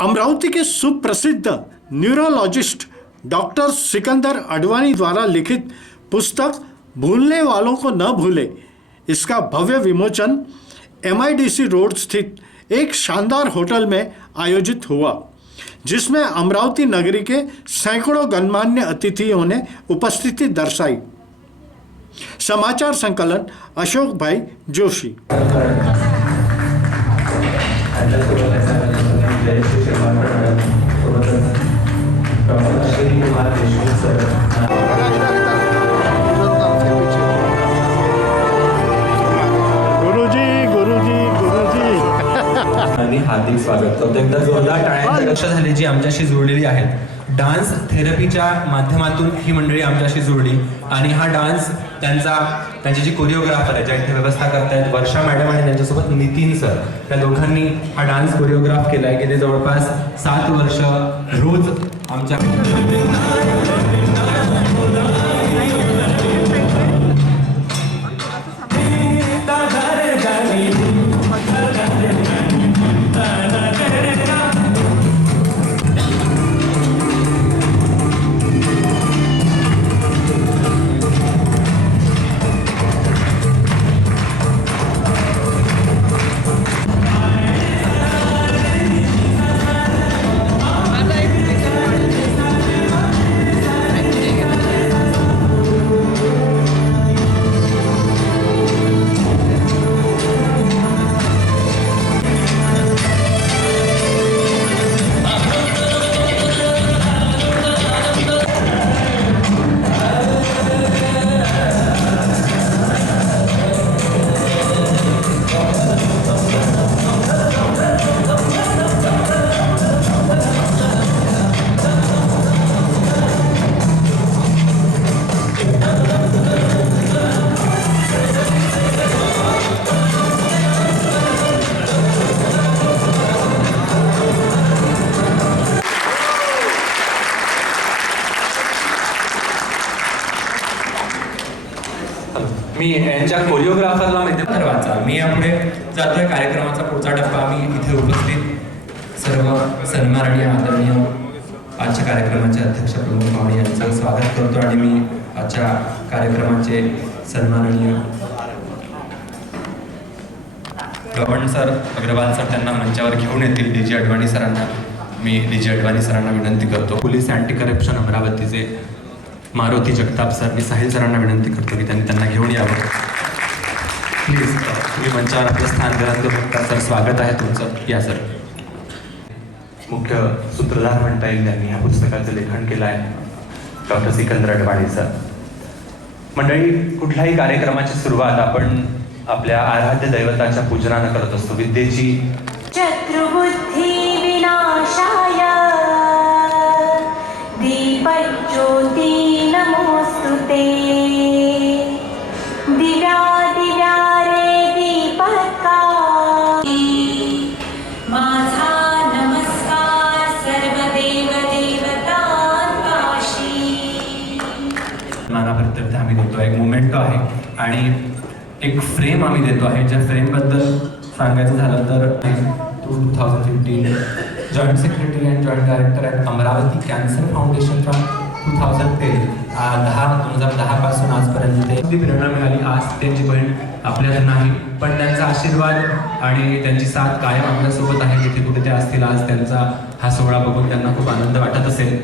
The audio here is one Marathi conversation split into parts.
अमरावती के सुप्रसिद्ध न्यूरोलॉजिस्ट डॉक्टर सिकंदर अडवाणी द्वारा लिखित पुस्तक भूलने वालों को न भूले, इसका भव्य विमोचन MIDC रोड स्थित एक शानदार होटल में आयोजित हुआ, जिसमें अमरावती नगरी के सैकड़ों गणमान्य अतिथियों ने उपस्थिति दर्शाई। समाचार संकलन अशोक भाई जोशी। हार्दिक स्वागत करतो। एकदा जोरदार टाळ्यांच्या लक्ष झाली जी आमच्याशी जोडलेली आहेत। डान्स थेरपीच्या माध्यमातून ही मंडळी आमच्याशी जोडली आणि हा डान्स त्यांची जी कोरिओग्राफर आहे, ज्या इथे व्यवस्था करतायत वर्षा मॅडम आणि त्यांच्यासोबत नितीन सर, त्या दोघांनी हा डान्स कोरिओग्राफ केलाय। गेले जवळपास 7 वर्ष रोज आमच्या मी यांच्या कोरिओग्राफरला माहिती ठरवायचा। मी यापुढे जातोय। कार्यक्रमाचा पुढचा टप्पा मी इथे उपस्थित सर्व सन्माननीय आदरणीय आजच्या कार्यक्रमाचे अध्यक्ष प्रमुख पाहुणे यांचं स्वागत करतो आणि मी आजच्या कार्यक्रमाचे सन्माननीय गवण सर, अग्रवाल सर त्यांना मंचावर घेऊन येतील। DJ अडवाणी सरांना विनंती करतो। पोलीस अँटी करप्शन अमरावतीचे मारुती जगताप सर, मी साहिल सरांना विनंती करतो की त्यांना घेऊन यावं। प्लीज तुम्ही मंचावर आपलं स्थान ग्रहण करू। सर स्वागत आहे तुमचं, या सर। मुख्य सूत्रधार म्हणता येईल त्यांनी या पुस्तकाचं लेखन केलं आहे, डॉक्टर सिकंदर अडवाणी सर। मंडळी, कुठल्याही कार्यक्रमाची सुरुवात आपण आपल्या आराध्य दैवताच्या पूजनानं करत असतो। विद्येची चतुर्बुद्धी विनाशाय दीपज्योती नमोस्तुते, दिव्या दिव्या रे दीपका, माझा नमस्कार सर्वदेव देवतांपाशी। मानाप्रत्यर्थ आम्ही देतो, एक मोमेंटो आहे आणि एक फ्रेम आम्ही देतो आहे। ज्या फ्रेमबद्दल सांगायचं झालं तर 2015 joint secretary and joint director at Amravati cancer foundation from 2010 पासून आजपर्यंत ते प्रेरणा मिळाली। आज त्यांची बहीण आपल्यात नाही, पण त्यांचा आशीर्वाद आणि त्यांची साथ कायम आपल्यासोबत आहे। जिथे कुठे ते असतील, आज त्यांचा हा सोहळा बघून त्यांना खूप आनंद वाटत असेल।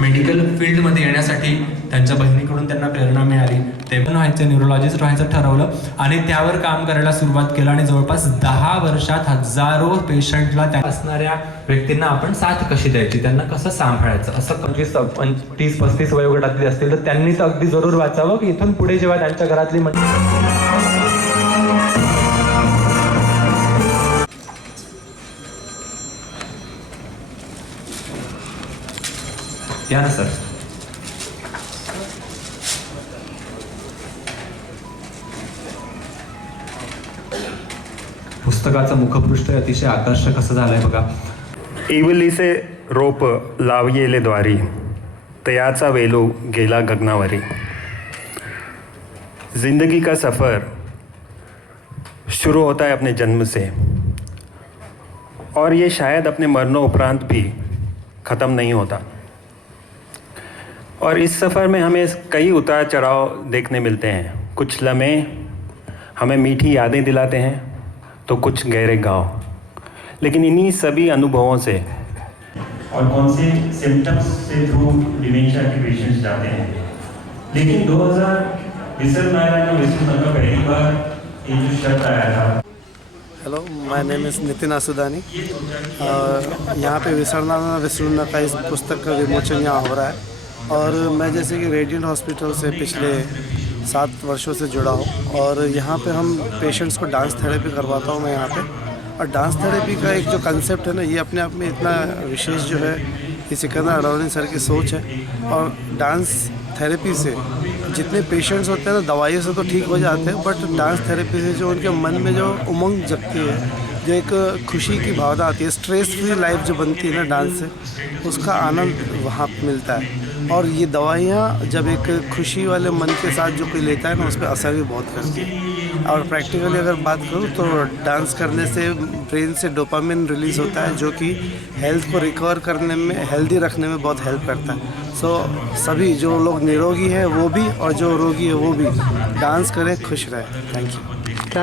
मेडिकल फील्डमध्ये येण्यासाठी त्यांच्या बहिणीकडून त्यांना प्रेरणा मिळाली। ते पण न्यूरोलॉजिस्ट व्हायचं ठरवलं आणि त्यावर काम करायला सुरुवात केलं आणि जवळपास 10 वर्षात हजारो पेशंटला त्या असणाऱ्या व्यक्तींना आपण साथ कशी द्यायची, त्यांना कसं सांभाळायचं, असं 30-35 वयोगटातली असतील तर त्यांनी तर अगदी जरूर वाचावं की इथून पुढे जेव्हा त्यांच्या घरातली या ना सर। पुस्तकाचं मुखपृष्ठ अतिशय आकर्षक असं झालंय बघा। इवलीचे रोप लावलेले द्वारी, तयाचा वेलो गेला गगनावरी। ज़िंदगी का सफ़र शुरू होता है अपने जन्म से और ये शायद अपने मरणोपरांत भी ख़त्म नहीं होता। और इस सफ़र में हमें कई उतार चढ़ाव देखने मिलते हैं। कुछ लम्हे हमें मीठी यादें दिलाते हैं तो कुछ गहरे घाव। लेकिन इन्हीं सभी अनुभवों से और कौन से सिम्टम्स से थ्रू डिमेंशिया के पेशेंट्स जाते हैं। लेकिन 2020 में आया तो विश्व का पहली बार ये जो शब्द आया था। Hello, my name is Nitin Asudani. यहाँ पे विसरना का इस पुस्तक का विमोचन यहाँ हो रहा है। और मैं जैसे कि रेडियंट हॉस्पिटल से पिछले 7 वर्षों से जुड़ा हूँ और यहाँ पे हम पेशेंट्स को डांस थेरेपी करवाता हूँ मैं यहाँ पे। और डांस थेरेपी का एक जो कंसेप्ट है ना, ये अपने आप में इतना विशेष जो है, ये सिकंदर अडवाणी सर की सोच है। और डांस थेरेपी से जितने पेशेंट्स होते हैं ना, दवाइयों से तो ठीक हो जाते हैं, बट डांस थेरेपी से जो उनके मन में जो उमंग जगती है, जो एक खुशी की भावना आती है, स्ट्रेस फ्री लाइफ जो बनती है ना डांस से, उसका आनंद वहाँ मिलता है। और ये दवाइयाँ जब एक खुशी वाले मन के साथ जो कोई लेता है ना, उस पर असर भी बहुत करती है। और प्रैक्टिकली अगर बात करूँ तो डांस करने से ब्रेन से डोपामिन रिलीज़ होता है, जो कि हेल्थ को रिकवर करने में, हेल्दी रखने में बहुत हेल्प करता है। सो सभी जो लोग निरोगी हैं वो भी और जो रोगी है वो भी डांस करें, खुश रहें। Thank you.